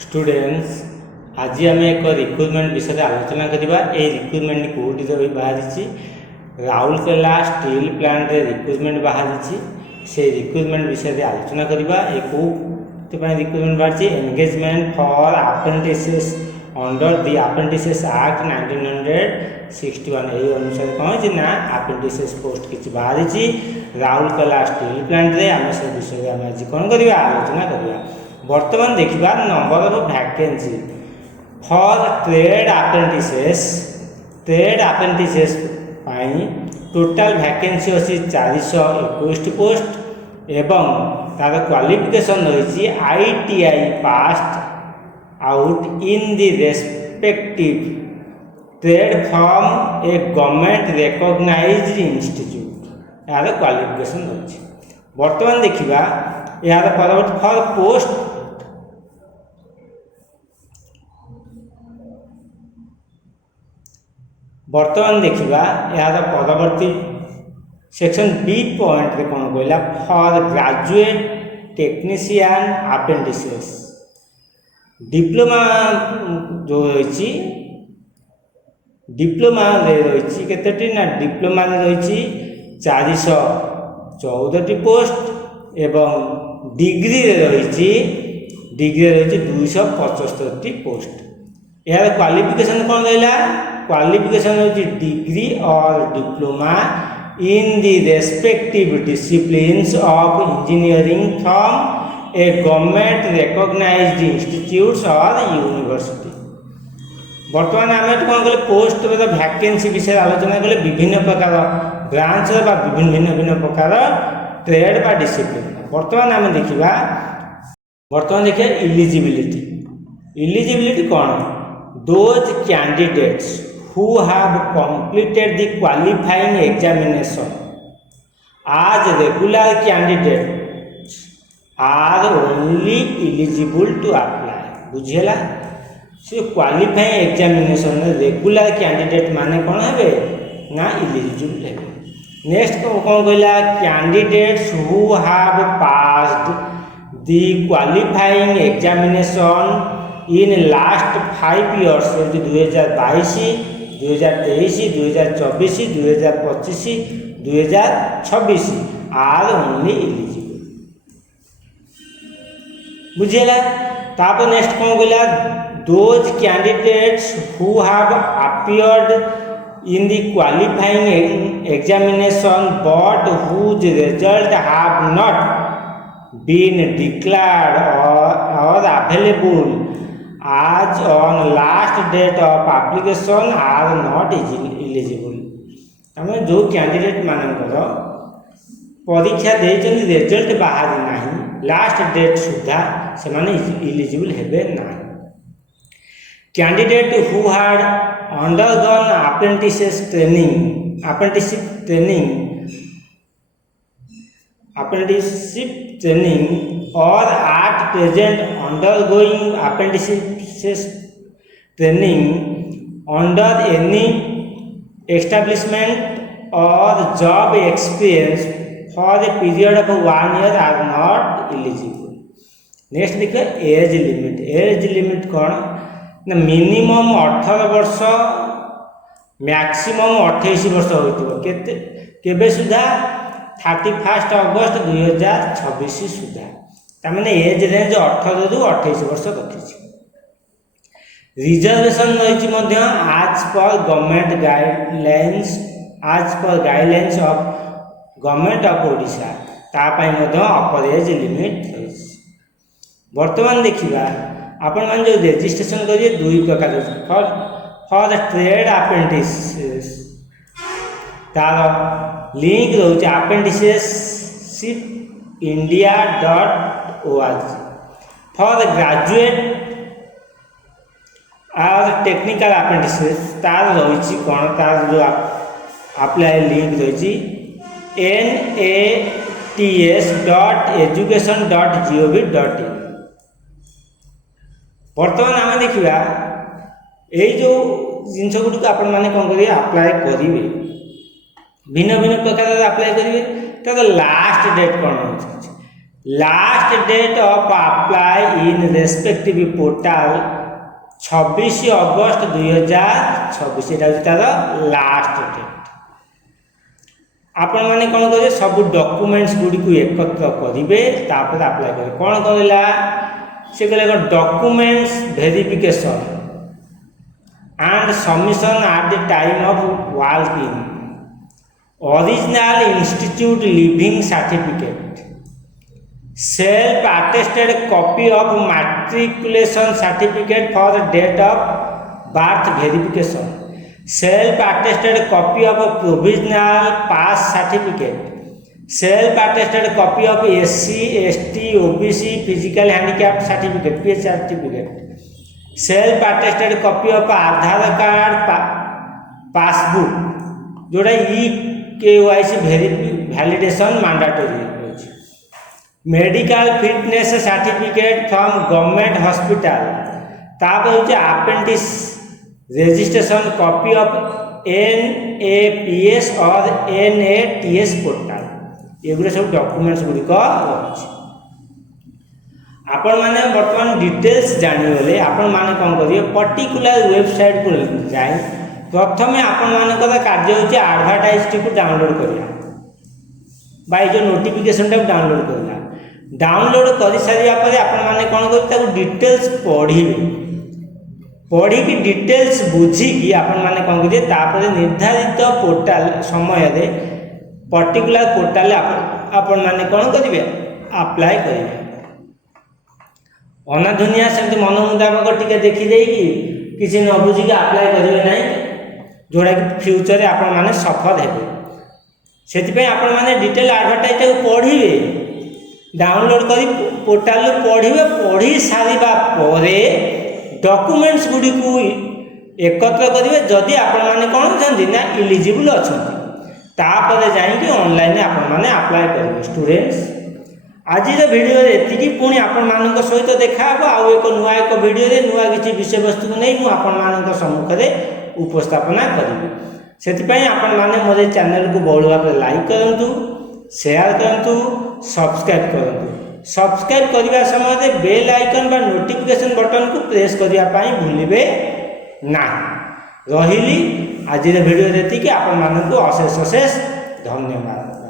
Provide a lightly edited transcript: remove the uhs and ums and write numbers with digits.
Students आज आम एक रिक्रुटमेंट विषय आलोचना करवा। ये रिक्रुटमेंट कौटी बाहरी राउरकेला स्टील प्लांट रिक्रुटमेंट बाहरी से रिक्रुटमेंट विषय आलोचना करवा। ये कौन रिक्रुटमेंट बाहरी engagement for apprentices under the apprentices act 1961 यही अनुसार कौन ना अप्रेंटिसेस पोस्ट किसी बाहरी राउरकेला स्टील प्लांट रे आम से विषय आम आज कौन करवा आलोचना करवा। बर्तमान देखा number of vacancy for trade apprentices total vacancy अच्छी 421 पोस्ट एवं तार क्वालिफिकेशन रही ITI passed out in the respective trade from a government recognised institute यार क्वालिफिकेशन रही। बर्तमान देखा यार परवर्ती फॉर पोस्ट बर्तमान देखा यार परवर्ती सेक्शन बी पॉइंट रे कौन कहला for graduate technician apprentices diploma जो रही डिप्लोमा रही केतोटी ना डिप्लोमा रही 414 पोस्ट एवं डिग्री रही 275 पोस्ट। यार क्वालिफिकेशन कौन रहा क्वालिफिकेशन होची डिग्री और diploma in the respective disciplines of engineering from a government recognised institutes और यूनिवर्सिटी। बर्तमान आम कौन कले पोस्ट वैकेंसी विषय आलोचना कले विभिन्न प्रकार ब्रांच भिन्न भिन्न प्रकार ट्रेड बा डिसिप्लिन। बर्तमान आम देखिए इलिजिबिलिटी कौन those candidates who have completed the qualifying examination as regular candidates are only eligible to apply। बुझेला से क्वालिफाइंग एग्जामिनेशन रेगुलर कैंडिडेट माने कौन है ना इलिजिबल है। नेक्स्ट कौन कहला candidates who have passed the qualifying examination in last 5 years 2022 2023 2024 2025 2026 are only eligible. बुझेला तापर नेक्स्ट कौन कहला those candidates who have appeared in the qualifying examination but whose result have not been declared और available as on last date of application are not eligible. आम जो candidate मानकर परीक्षा देते रिजल्ट बाहरी ना लास्ट डेट सुधा से इलिजिबल हेबे ना। Candidate who had undergone apprenticeship training और at present undergoing apprenticeship training under any establishment or job experience for a period of 1 year are not eligible। Next देखिए एज लिमिट कौन ना minimum 18 वर्ष maximum 28 वर्ष होते केबे सुधा 31 अगस्त 2026 सुधा तार एज रेंज 18 रु 28 वर्ष रखी। रिजर्वेशन रही आज पर government guidelines of government of Odisha तापाई अपर एज लिमिट रही। बर्तमान देखा आपण मैंने जो रजिस्ट्रेशन करिए दुई प्रकार फॉर ट्रेड अप्रेंटिसेस तार लिंक रोचे अप्रेंटिसशिप india.org फॉर ग्रेजुएट और टेक्निकल अप्रेंटिसेस तार रही कौन तार जो अप्लाई लिंक रही nats.education.gov.in। बर्तमान आम देखा यही जो जिनस गुड़िक आपण मैंने कौन करेंगे अप्लाई करेंगे भिन्न भिन्न प्रकार अप्लाई करेंगे तो लास्ट डेट कौन अच्छे last date of apply in respective portal 26 अगस्त 2026 एटा तार लास्ट डेट। आपण माने कोन करिवे सब डॉक्यूमेंट्स गुडी को एकत्र करिवे तापर अप्लाई करिवे। कोन कहला से कहले documents verification and submission at the time of walk in, original institute leaving certificate, self attested copy of matriculation certificate for date of birth verification, self attested copy of provisional pass certificate, self attested copy of SC ST OBC physical handicap certificate PH certificate, self attested copy of Aadhaar card passbook जोड़ा EKYC validation mandatory, medical fitness certificate from government hospital, तापर होचे appendix registration copy of NAPS और NATS portal, एगुरा सब documents गुडी को रही। आपण माने वर्तमान डिटेल्स जानिबले आपण माने कोन करिवे पर्टिकुलर वेबसाइट को जाय प्रथमे आपण माने को कार्य होचे एडवर्टाइज को डाउनलोड करिया बाय जो नोटिफिकेशन टा डाउनलोड करला। डाउनलोड कर सारिया पर आपण माने कोन करि ताको डिटेल्स पढिबे, पढ़ी की डिटेल्स बुझी कि आपण माने कोन करिवे तापर निर्धारित पोर्टल समय रे पर्टिकुलर पोर्टल आपण माने कोन करिवे अप्लाई करिवे। अना दुनिया सेमती मन मुताबक टिके देखि देई किसी न बुझी के अप्लाई करिवे नाही, जोड़ा कि फ्यूचर रे आपण माने सफल हेबे। सेति पे आपण माने डिटेल एडवर्टाइज को पढ़िवे, डाउनलोड करी पोर्टल पढ़िवे, पढ़ी सारिबा परे डॉक्यूमेंट्स गुडी को एकत्र करिवे। जदि आपण माने कोन जंदी ना एलिजिबल अछंती तापर जाई कि ऑनलाइन आपण माने अप्लाई करिवे। स्टूडेंट्स आज वीडियो एति पुणी आपण मानक सहित देखा आउ एक वीडियो रे नुआ किछि विषय वस्तु को नहीं आपण मानक सम्मुख रे उपस्थापना करिवे। सेति आपण माने मोर चैनल को बहुल भाव लाइक करंतु, शेयर करंतु, सब्सक्राइब करंतु। सब्सक्राइब करने समय बेल आइकन बा नोटिफिकेशन बटन को प्रेस करने भूलिबे ना। रहिली आज वीडियो देती कि आपण मानक अशेष अशेष धन्यवाद।